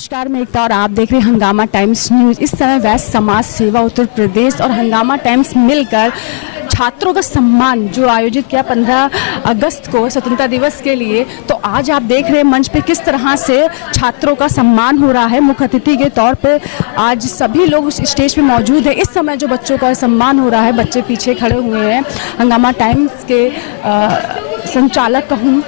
नमस्कार, मैं एकता और आप देख रहे हैं हंगामा टाइम्स न्यूज़। इस समय वैश्य समाज सेवा उत्तर प्रदेश और हंगामा टाइम्स मिलकर छात्रों का सम्मान जो आयोजित किया 15 अगस्त को स्वतंत्रता दिवस के लिए। तो आज आप देख रहे हैं मंच पे किस तरह से छात्रों का सम्मान हो रहा है। मुख्य अतिथि के तौर पे आज सभी लोग स्टेज पे मौजूद हैं। इस समय जो बच्चों का सम्मान हो रहा है, बच्चे पीछे खड़े हुए हैं। हंगामा टाइम्स के संचालक कहूँ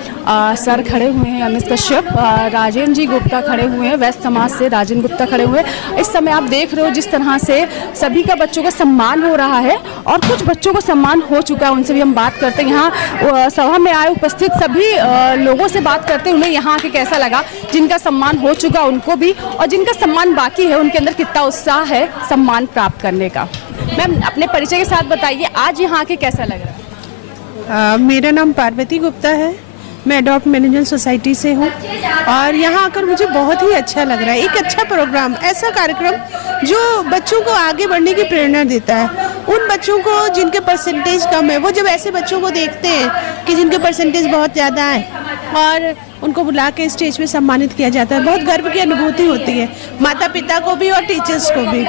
सर खड़े हुए हैं, अमित कश्यप, राजेंद्र जी गुप्ता खड़े हुए हैं, वैश्य समाज से राजेंद्र गुप्ता खड़े हुए हैं। इस समय आप देख रहे हो जिस तरह से सभी का बच्चों का सम्मान हो रहा है और कुछ बच्चों को सम्मान हो चुका है, उनसे भी हम बात करते हैं। यहाँ सभा में आए उपस्थित सभी लोगों से बात करते हैं, उन्हें यहाँ आके कैसा लगा। जिनका सम्मान हो चुका उनको भी, और जिनका सम्मान बाकी है उनके अंदर कितना उत्साह है सम्मान प्राप्त करने का। मैम, अपने परिचय के साथ बताइए, आज यहाँ आके कैसा लग रहा है? मेरा नाम पार्वती गुप्ता है, मैं अडॉप्ट मैनेजमेंट सोसाइटी से हूँ और यहाँ आकर मुझे बहुत ही अच्छा लग रहा है। एक अच्छा प्रोग्राम, ऐसा कार्यक्रम जो बच्चों को आगे बढ़ने की प्रेरणा देता है। उन बच्चों को जिनके परसेंटेज कम है, वो जब ऐसे बच्चों को देखते हैं कि जिनके परसेंटेज बहुत ज़्यादा है और उनको बुला के स्टेज पे सम्मानित किया जाता है, बहुत गर्व की अनुभूति होती है, माता पिता को भी और टीचर्स को भी।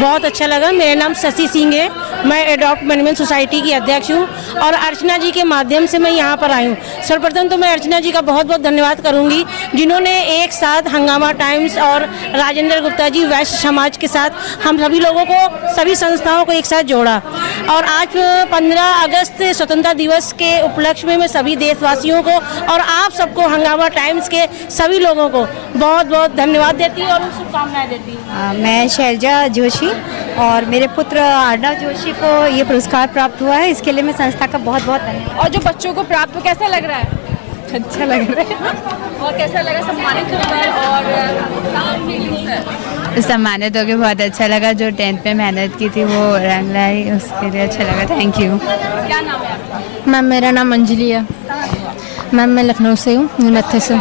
बहुत अच्छा लगा। मेरा नाम शशि सिंह है, मैं एडॉप्ट मैनेजमेंट सोसाइटी की अध्यक्ष हूँ और अर्चना जी के माध्यम से मैं यहाँ पर आई हूँ। सर्वप्रथम तो मैं अर्चना जी का बहुत बहुत धन्यवाद करूँगी, जिन्होंने एक साथ हंगामा टाइम्स और राजेंद्र गुप्ता जी वैश्य समाज के साथ हम सभी लोगों को, सभी संस्थाओं को एक साथ जोड़ा। और आज 15 अगस्त स्वतंत्रता दिवस के उपलक्ष्य में मैं सभी देशवासियों को और आप सबको, हंगामा टाइम्स के सभी लोगों को बहुत बहुत धन्यवाद देती हूँ और शुभकामनाएं देती हूँ। मैं शैलजा जोशी और मेरे पुत्र अर्णव जोशी को ये पुरस्कार प्राप्त हुआ है, इसके लिए मैं संस्था का बहुत बहुत धन्यवाद। और जो बच्चों को प्राप्त हो, कैसा लग रहा है? अच्छा लग रहा है। और कैसा लगा सम्मानित होकर और सम्मानित होकर बहुत अच्छा लगा। जो 10th में मेहनत की थी वो रंग लाई, उसके लिए अच्छा लगा। Thank you. क्या नाम है आपका? मैम, मेरा नाम अंजलि है। मैम, मैं लखनऊ से हूँ, नीलमत्थे से।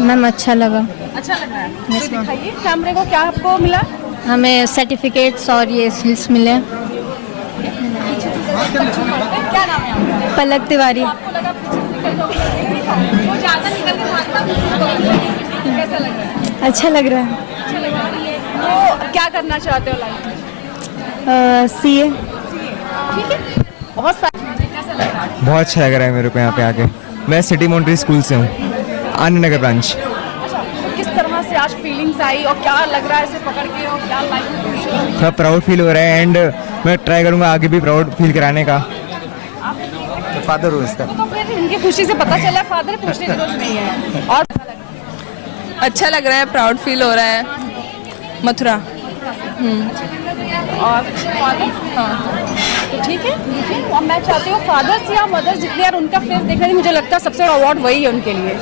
मैम, अच्छा लगा। अच्छा लग रहा है। तो दिखाइए कैमरे को, क्या आपको मिला? हमें सर्टिफिकेट्स और ये स्लिप्स मिले। क्या नाम है आपका? पलक तिवारी। आपको लगा वो ज़्यादा निकल के भागता, कैसा लग रहा है? अच्छा लग रहा है। अच्छा लग रहा है। तो क्या करना चाहते हो लाइफ में? CA। ठीक है, बहुत सारी। कैसा लग रहा है? बहुत अच्छा लग रहा है मेरे को यहाँ पे आके। मैं सिटी मॉन्ट्री स्कूल से हूँ, आनंद नगर ब्रांच। अच्छा, तो किस तरह से आज फीलिंग्स आई और क्या लग रहा है इसे पकड़ के, और क्या लाइफ में खुशी हो रही है? थोड़ा प्राउड फील हो रहा है एंड मैं ट्राई करूँगा आगे भी प्राउड फील कराने का। फादर हूँ इसका। तो फिर इनकी खुशी से पता चला फादर, पूछने की जरूरत नहीं है। और अच्छा लग रहा है, प्राउड फील हो रहा है। मथुरा। और फादर? हाँ, तो ठीक है। और मैं चाहती हूँ फादर्स या मदर्स जितने यार उनका फेस देखने में, मुझे लगता है सबसे बड़ा अवार्ड वही है उनके लिए।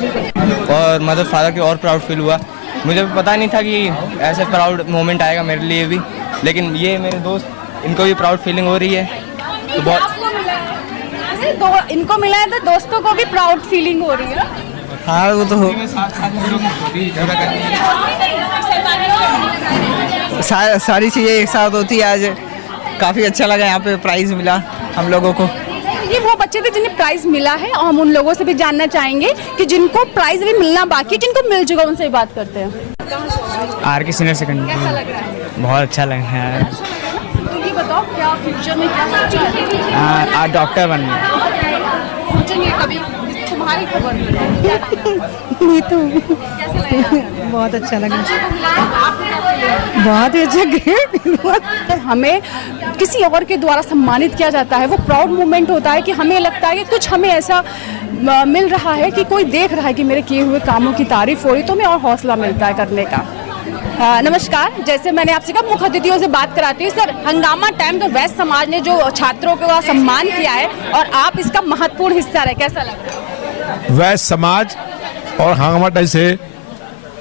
और मदर फादर की और प्राउड फील हुआ। मुझे पता नहीं था कि ऐसे प्राउड मोमेंट आएगा मेरे लिए भी, लेकिन ये मेरे दोस्त, इनको भी प्राउड फीलिंग हो रही है। तो बहुत इनको मिला है तो दोस्तों को भी प्राउड फीलिंग हो रही है। हाँ, वो तो हो। सारी चीज़ें एक साथ होती है। आज काफ़ी अच्छा लगा, यहाँ पे प्राइज़ मिला हम लोगों को। ये वो बच्चे थे जिन्हें प्राइज मिला है और हम उन लोगों से भी जानना चाहेंगे कि जिनको प्राइज भी मिलना बाकी, जिनको मिल चुका, उनसे भी बात करते हैं। आर.के. Senior secondary. कैसा लग रहा है? बहुत अच्छा लग रहा है। तो ये बताओ, क्या फ्यूचर में क्या सोचा है? आज डॉक्टर बनना है। फ्यूचर में कभी तुम्हारी खबर नीतू। कैसा लगा? बहुत अच्छा लगा। बहुत ही अच्छा, ग्रेट। हमें किसी और के द्वारा सम्मानित किया जाता है, वो प्राउड मोमेंट होता है कि हमें लगता है कि कुछ हमें ऐसा मिल रहा है कि कोई देख रहा है कि मेरे किए हुए कामों की तारीफ हो रही, तो हमें और हौसला मिलता है करने का। नमस्कार, जैसे मैंने आपसे कहा, मुख्य अतिथियों से बात कराती हूँ। सर, हंगामा टाइम्स और वैश्य समाज ने जो छात्रों का सम्मान किया है और आप इसका महत्वपूर्ण हिस्सा रहे, कैसा लग रहा है? वैश्य समाज और हंगामा टाइम्स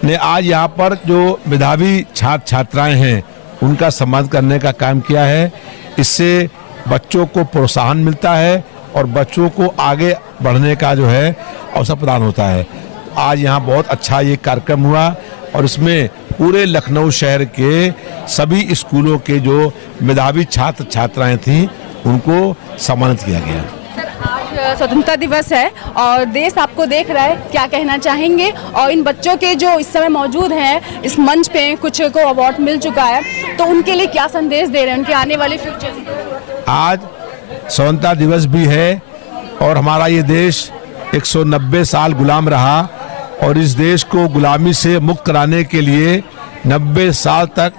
ने आज यहाँ पर जो मेधावी छात्र छात्राएं हैं उनका सम्मान करने का काम किया है। इससे बच्चों को प्रोत्साहन मिलता है और बच्चों को आगे बढ़ने का जो है अवसर प्रदान होता है। आज यहाँ बहुत अच्छा ये कार्यक्रम हुआ और इसमें पूरे लखनऊ शहर के सभी स्कूलों के जो मेधावी छात्र छात्राएं थीं उनको सम्मानित किया गया। सर, आज स्वतंत्रता दिवस है और देश आपको देख रहा है, क्या कहना चाहेंगे? और इन बच्चों के जो इस समय मौजूद हैं इस मंच पे, कुछ को अवार्ड मिल चुका है, तो उनके लिए क्या संदेश दे रहे हैं उनके आने वाले फ्यूचर? आज स्वतंत्रता दिवस भी है और हमारा ये देश 190 साल गुलाम रहा और इस देश को गुलामी से मुक्त कराने के लिए 90 साल तक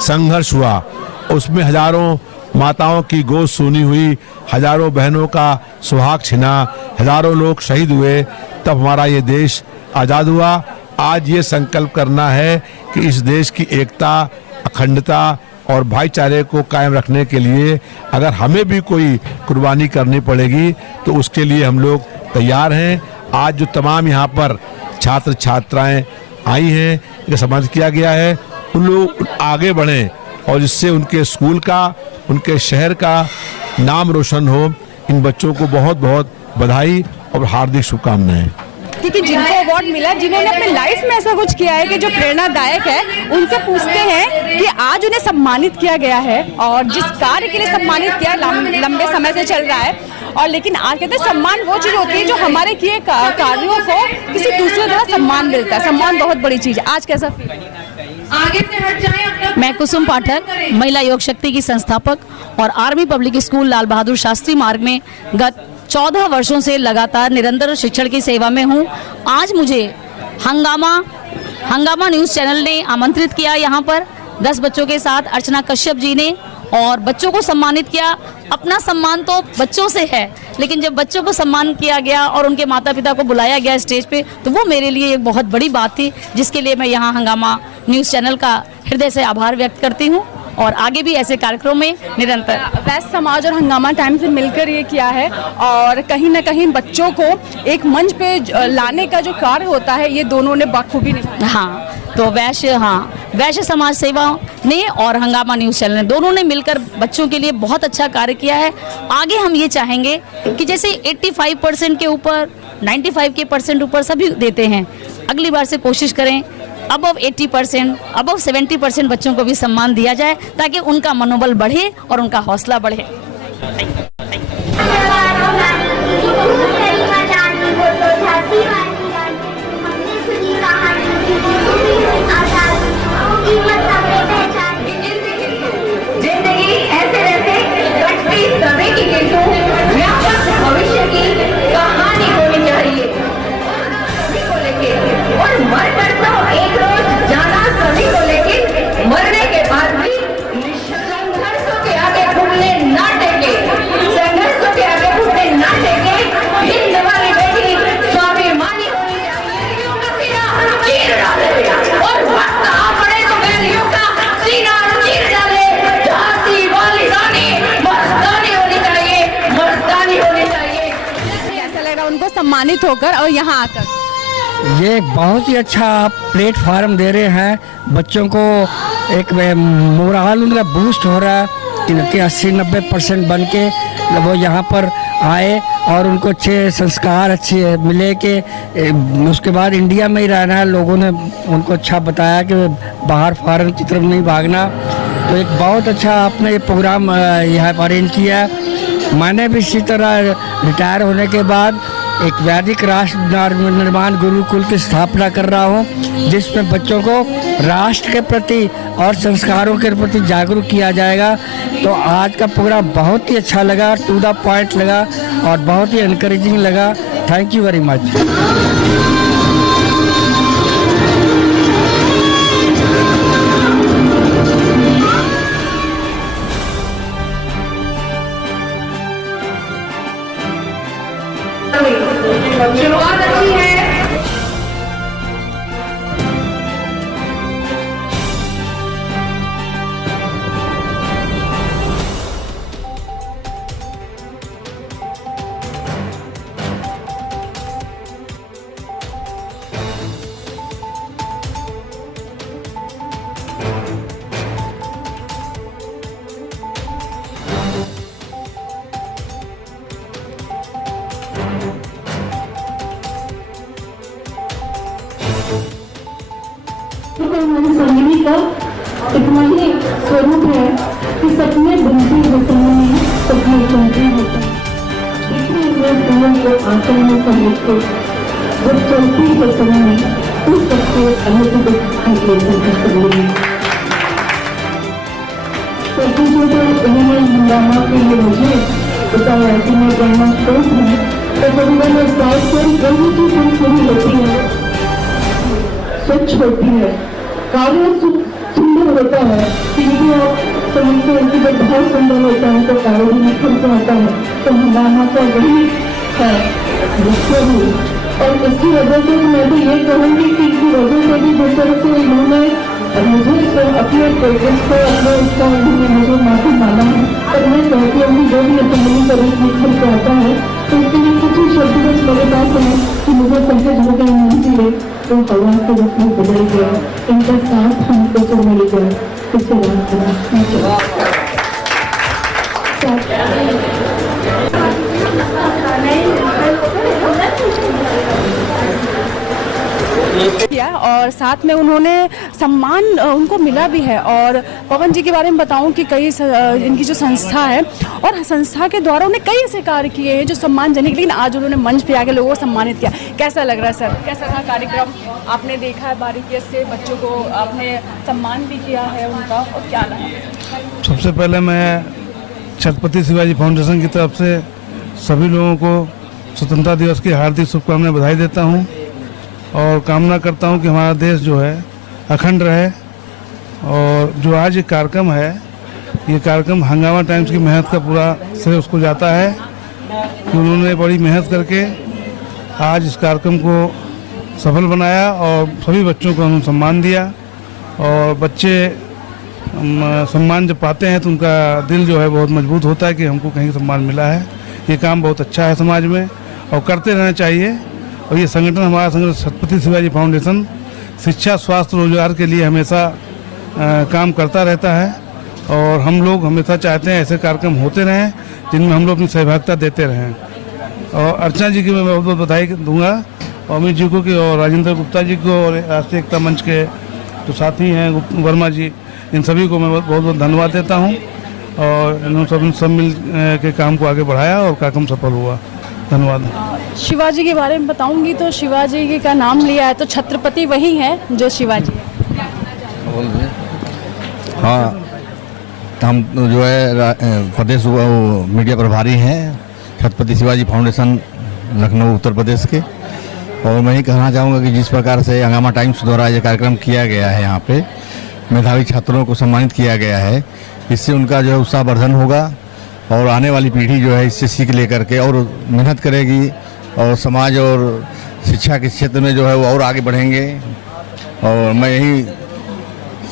संघर्ष हुआ। उसमें हजारों माताओं की गोद सूनी हुई, हजारों बहनों का सुहाग छिना, हजारों लोग शहीद हुए, तब हमारा ये देश आज़ाद हुआ। आज ये संकल्प करना है कि इस देश की एकता, अखंडता और भाईचारे को कायम रखने के लिए अगर हमें भी कोई कुर्बानी करनी पड़ेगी तो उसके लिए हम लोग तैयार हैं। आज जो तमाम यहाँ पर छात्र छात्राएं आई हैं, ये सम्मानित किया गया है, उन लोग आगे बढ़ें और इससे उनके स्कूल का, उनके शहर का नाम रोशन हो। इन बच्चों को बहुत बहुत बधाई और हार्दिक शुभकामनाएं। क्योंकि जिनको अवार्ड मिला, जिन्होंने अपने लाइफ में ऐसा कुछ किया है कि जो प्रेरणादायक है, उनसे पूछते हैं कि आज उन्हें सम्मानित किया गया है और जिस कार्य के लिए सम्मानित किया लंबे समय से चल रहा है, और लेकिन आज कहते हैं सम्मान वो चीज होती है जो हमारे किए कार्यों को किसी दूसरे द्वारा सम्मान मिलता है। सम्मान बहुत बड़ी चीज है। आज कैसा फील? आगे से हट जाएं। मैं कुसुम पाठक, महिला योग शक्ति की संस्थापक और army public school Lal Bahadur Shastri मार्ग में गत 14 वर्षों से लगातार निरंतर शिक्षण की सेवा में हूं। आज मुझे हंगामा न्यूज़ चैनल ने आमंत्रित किया यहाँ पर 10 बच्चों के साथ, अर्चना कश्यप जी ने, और बच्चों को सम्मानित किया। अपना सम्मान तो बच्चों से है, लेकिन जब बच्चों को सम्मान किया गया और उनके माता पिता को बुलाया गया स्टेज पे, तो वो मेरे लिए एक बहुत बड़ी बात थी, जिसके लिए मैं यहाँ हंगामा न्यूज़ चैनल का हृदय से आभार व्यक्त करती हूँ और आगे भी ऐसे कार्यक्रम में निरंतर। वैश्य समाज और हंगामा टाइम्स से मिलकर ये किया है और कहीं ना कहीं बच्चों को एक मंच पे लाने का जो कार्य होता है, ये दोनों ने बखूबी निभाया। हाँ, तो वैश्य समाज सेवा ने और हंगामा न्यूज़ चैनल ने, दोनों ने मिलकर बच्चों के लिए बहुत अच्छा कार्य किया है। आगे हम ये चाहेंगे कि जैसे 85% के ऊपर 95% ऊपर सभी देते हैं, अगली बार से कोशिश करें अबव 80%, अबव 70% बच्चों को भी सम्मान दिया जाए, ताकि उनका मनोबल बढ़े और उनका हौसला बढ़े। जिंदगी ऐसे रहते कटती समय की किंतु व्यापक भविष्य की कहानी होनी चाहिए सभी को लेके, और मरकर तो एक रोज जाना सभी को, लेकिन मरने के बाद भी संघर्षों के आगे घुटने ना टेके, संघर्षों के आगे घुटने ना टेके। हिंद वाली बेटी स्वाभिमानी होनी चाहिए, चीर डाले और वक्त आ पड़े तो वैलियों का सीना चीर डाले। झांसी वाली रानी मर्दानी होनी चाहिए, मर्दानी होनी चाहिए। कैसा लग रहा उनको सम्मानित होकर और यहाँ आकर? ये बहुत ही अच्छा प्लेटफार्म दे रहे हैं बच्चों को, एक मोराल उनका बूस्ट हो रहा है कि 80-90% बन के वो यहाँ पर आए और उनको अच्छे संस्कार अच्छे मिले कि उसके बाद इंडिया में ही रहना है। लोगों ने उनको अच्छा बताया कि बाहर फॉरेन की तरफ नहीं भागना। तो एक बहुत अच्छा आपने ये प्रोग्राम यहाँ पर अरेंज किया है। मैंने भी इसी तरह रिटायर होने के बाद एक वैदिक राष्ट्र निर्माण गुरुकुल की स्थापना कर रहा हूँ, जिसमें बच्चों को राष्ट्र के प्रति और संस्कारों के प्रति जागरूक किया जाएगा। तो आज का प्रोग्राम बहुत ही अच्छा लगा, टू द पॉइंट लगा और बहुत ही एनकरेजिंग लगा। Thank you very much. शुरुआत अच्छी है। संगीत का इतना ही स्वरूप है कि सपने बुनती होते हैं, सपने चलते होते हैं। आंचल में समेट के जब चलती है समय उस वक्त अलग हाइड्रेशन का समय तो उन्होंने हंगामा के लिए मुझे बताया कि मैं गणना शौक हूँ, तो जब मैंने इस बात को गणना की फिल्म पूरी होती है, स्वच्छ होती है, कार्य सुंदर होता है, क्योंकि आप समझते हैं कि जब बहुत सुंदर होता है तो कार्य भी निखर के आता है, तो हंगामा का वही है जिससे भी, और इसकी वजह से मैं भी ये कहूँगी कि इसकी वजह से भी जिस तरह से इन्होंने मुझे अपने प्रोजेक्ट को अपने उसका मुझे माफी मांगा है, और मैं कहती हूँ जो भी असेंबली का रूप निखर के आता है तो उसके लिए कुछ ही शब्द बस मेरे पास है कि मुझे पंकज हो गए नहीं मिले तो हवा के रूप में बदल गया, इनका साथ हमको जो मिल गया इससे बात करना किया और साथ में उन्होंने सम्मान उनको मिला भी है। और पवन जी के बारे में बताऊं कि कई इनकी जो संस्था है और संस्था के द्वारा उन्हें कई ऐसे कार्य किए हैं जो सम्मानजनक, लेकिन आज उन्होंने मंच पे आके लोगों को सम्मानित किया। कैसा लग रहा है सर, कैसा था कार्यक्रम? आपने देखा है बारीकी से, बच्चों को आपने सम्मान भी किया है उनका, और क्या लगा? सबसे पहले मैं छत्रपति शिवाजी फाउंडेशन की तरफ से सभी लोगों को स्वतंत्रता दिवस की हार्दिक शुभकामनाएं, बधाई देता हूं और कामना करता हूं कि हमारा देश जो है अखंड रहे। और जो आज ये कार्यक्रम है, ये कार्यक्रम हंगामा टाइम्स की मेहनत का पूरा श्रेय उसको जाता है कि उन्होंने बड़ी मेहनत करके आज इस कार्यक्रम को सफल बनाया और सभी बच्चों को उन्होंने सम्मान दिया। और बच्चे सम्मान जब पाते हैं तो उनका दिल जो है बहुत मजबूत होता है कि हमको कहीं सम्मान मिला है। ये काम बहुत अच्छा है समाज में और करते रहना चाहिए। और ये संगठन, हमारा संगठन छत्रपति शिवाजी फाउंडेशन शिक्षा, स्वास्थ्य, रोजगार के लिए हमेशा काम करता रहता है और हम लोग हमेशा चाहते हैं ऐसे कार्यक्रम होते रहें जिनमें हम लोग अपनी सहभागिता देते रहें। और अर्चना जी की मैं बहुत बहुत बधाई दूंगा, अमित जी को और राजेंद्र गुप्ता जी को और राष्ट्रीय एकता मंच के जो साथी हैं वर्मा जी, इन सभी को मैं बहुत बहुत धन्यवाद देता हूँ। और इन्होंने सब मिल के काम को आगे बढ़ाया और कार्यक्रम सफल हुआ। धन्यवाद। शिवाजी के बारे में बताऊंगी तो शिवाजी का नाम लिया है तो छत्रपति वही है जो शिवाजी है। हाँ, हम जो है प्रदेश मीडिया प्रभारी हैं छत्रपति शिवाजी फाउंडेशन लखनऊ उत्तर प्रदेश के। और मैं ही कहना चाहूँगा कि जिस प्रकार से हंगामा टाइम्स द्वारा ये कार्यक्रम किया गया है, यहाँ पे मेधावी छात्रों को सम्मानित किया गया है, इससे उनका जो है उत्साहवर्धन होगा और आने वाली पीढ़ी जो है इससे सीख लेकर के और मेहनत करेगी और समाज और शिक्षा के क्षेत्र में जो है वो और आगे बढ़ेंगे। और मैं यही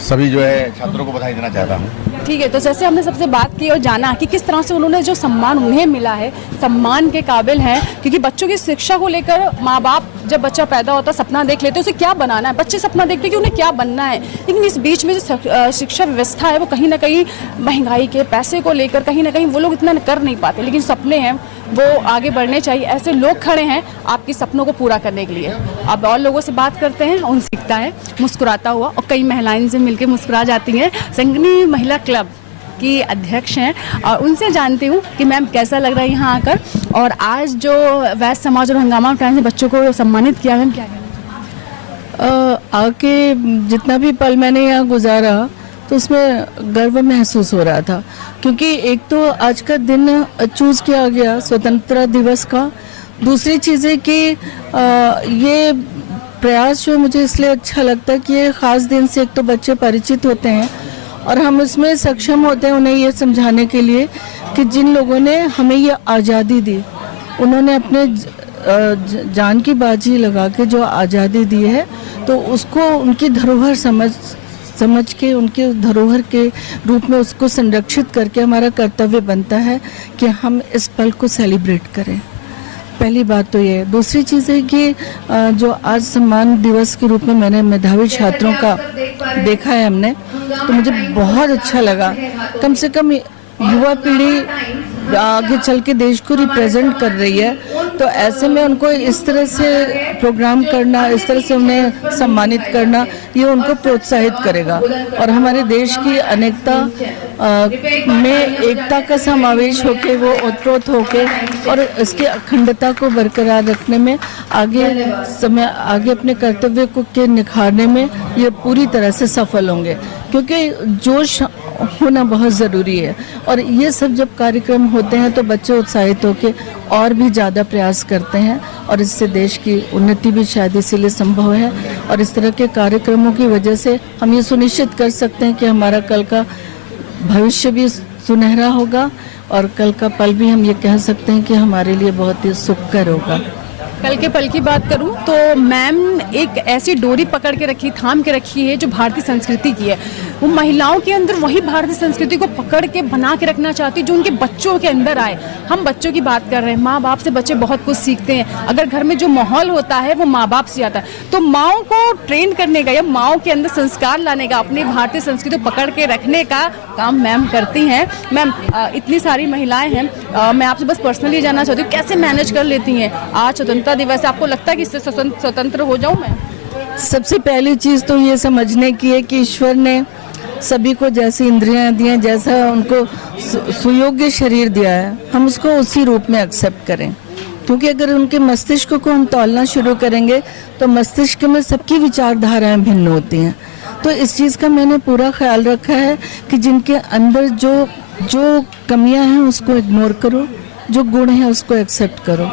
सभी जो है छात्रों को बधाई देना चाहता हूँ। ठीक है, तो जैसे हमने सबसे बात की और जाना कि किस तरह से उन्होंने जो सम्मान उन्हें मिला है, सम्मान के काबिल हैं, क्योंकि बच्चों की शिक्षा को लेकर माँ बाप जब बच्चा पैदा होता है सपना देख लेते हैं उसे क्या बनाना है, बच्चे सपना देखते हैं कि उन्हें क्या बनना है। लेकिन इस बीच में जो शिक्षा व्यवस्था है वो कहीं ना कहीं महंगाई के पैसे को लेकर कहीं ना कहीं वो लोग इतना कर नहीं पाते, लेकिन सपने हैं वो आगे बढ़ने चाहिए। ऐसे लोग खड़े हैं आपके सपनों को पूरा करने के लिए। अब और लोगों से बात करते हैं, उन सीखता है मुस्कुराता हुआ और कई महिलाएं से मिलकर मुस्कुरा जाती हैं। संगनी महिला क्लब की अध्यक्ष हैं और उनसे जानती हूँ कि मैम कैसा लग रहा है यहाँ आकर, और आज जो वैश्य समाज और हंगामा टाइम्स ने बच्चों को सम्मानित किया, मैम क्या कहना? आके जितना भी पल मैंने यहाँ गुजारा तो उसमें गर्व महसूस हो रहा था, क्योंकि एक तो आज का दिन चूज़ किया गया स्वतंत्रता दिवस का। दूसरी चीज़ है कि ये प्रयास जो मुझे इसलिए अच्छा लगता है कि ये ख़ास दिन से एक तो बच्चे परिचित होते हैं और हम उसमें सक्षम होते हैं उन्हें ये समझाने के लिए कि जिन लोगों ने हमें ये आज़ादी दी, उन्होंने अपने जान की बाजी लगा के जो आज़ादी दी है, तो उसको उनकी धरोहर समझ के उनके धरोहर के रूप में उसको संरक्षित करके हमारा कर्तव्य बनता है कि हम इस पल को सेलिब्रेट करें। पहली बात तो ये। दूसरी चीज़ है कि जो आज सम्मान दिवस के रूप में मैंने मेधावी छात्रों का देखा है हमने, तो मुझे बहुत अच्छा लगा। कम से कम युवा पीढ़ी आगे चल के देश को रिप्रेजेंट कर रही है, तो ऐसे में उनको इस तरह से प्रोग्राम करना, इस तरह से उन्हें सम्मानित करना, ये उनको प्रोत्साहित करेगा और हमारे देश की अनेकता में एकता का समावेश होके, वो ओतप्रोत होके और इसकी अखंडता को बरकरार रखने में आगे अपने कर्तव्य को के निखारने में ये पूरी तरह से सफल होंगे, क्योंकि जोश होना बहुत ज़रूरी है। और ये सब जब कार्यक्रम होते हैं तो बच्चे उत्साहित होकर और भी ज़्यादा प्रयास करते हैं और इससे देश की उन्नति भी शायद इसीलिए संभव है। और इस तरह के कार्यक्रमों की वजह से हम ये सुनिश्चित कर सकते हैं कि हमारा कल का भविष्य भी सुनहरा होगा और कल का पल भी हम ये कह सकते हैं कि हमारे लिए बहुत ही सुखकर होगा। कल के पल की बात करूं तो मैम एक ऐसी डोरी पकड़ के रखी, थाम के रखी है जो भारतीय संस्कृति की है। वो महिलाओं के अंदर वही भारतीय संस्कृति को पकड़ के बना के रखना चाहती है जो उनके बच्चों के अंदर आए। हम बच्चों की बात कर रहे हैं, माँ बाप से बच्चे बहुत कुछ सीखते हैं। अगर घर में जो माहौल होता है वो माँ बाप से आता है, तो माँओं को ट्रेन करने का या माँओं के अंदर संस्कार लाने का, अपनी भारतीय संस्कृति को पकड़ के रखने का काम मैम करती हैं। मैम इतनी सारी महिलाएं हैं, मैं आपसे बस पर्सनली जानना चाहती हूँ कैसे मैनेज कर लेती हैं? आज स्वतंत्रता दिवस, आपको लगता है कि इससे स्वतंत्र हो जाऊं मैं? सबसे पहली चीज़ तो ये समझने की है कि ईश्वर ने सभी को जैसी इंद्रियां दी हैं, जैसा उनको सुयोग्य शरीर दिया है, हम उसको उसी रूप में एक्सेप्ट करें। क्योंकि अगर उनके मस्तिष्क को हम तौलना शुरू करेंगे तो मस्तिष्क में सबकी विचारधाराएं भिन्न होती हैं। तो इस चीज़ का मैंने पूरा ख्याल रखा है कि जिनके अंदर जो कमियां हैं उसको इग्नोर करो, जो गुण हैं उसको एक्सेप्ट करो।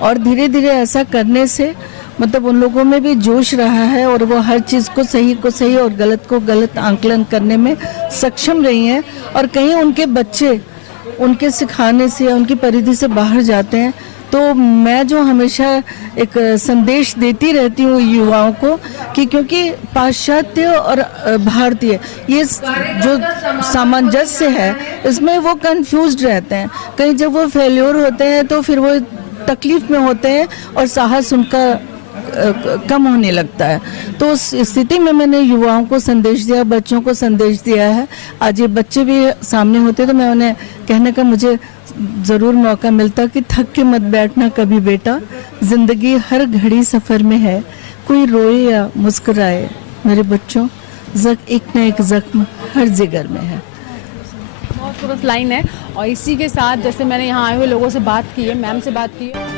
और धीरे धीरे ऐसा करने से मतलब उन लोगों में भी जोश रहा है और वो हर चीज़ को सही और गलत को गलत आंकलन करने में सक्षम रही हैं। और कहीं उनके बच्चे उनके सिखाने से या उनकी परिधि से बाहर जाते हैं, तो मैं जो हमेशा एक संदेश देती रहती हूँ युवाओं को कि क्योंकि पाश्चात्य और भारतीय ये जो सामंजस्य है इसमें वो कंफ्यूज्ड रहते हैं। कहीं जब वो फेल्योर होते हैं तो फिर वो तकलीफ में होते हैं और साहस उनका कम होने लगता है। तो उस स्थिति में मैंने युवाओं को संदेश दिया, बच्चों को संदेश दिया है। आज ये बच्चे भी सामने होते तो मैं उन्हें कहने का मुझे ज़रूर मौका मिलता कि थक के मत बैठना कभी बेटा, ज़िंदगी हर घड़ी सफ़र में है, कोई रोए या मुस्कुराए मेरे बच्चों, एक न एक जख्म हर जिगर में है। बहुत खूबसूरत लाइन है। और इसी के साथ जैसे मैंने यहाँ आए हुए लोगों से बात की है, मैम से बात की है।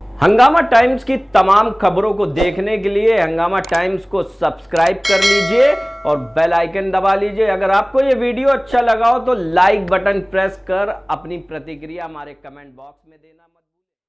हंगामा टाइम्स की तमाम खबरों को देखने के लिए हंगामा टाइम्स को सब्सक्राइब कर लीजिए और बेल आइकन दबा लीजिए। अगर आपको ये वीडियो अच्छा लगा हो तो लाइक बटन प्रेस कर अपनी प्रतिक्रिया हमारे कमेंट बॉक्स में देना मत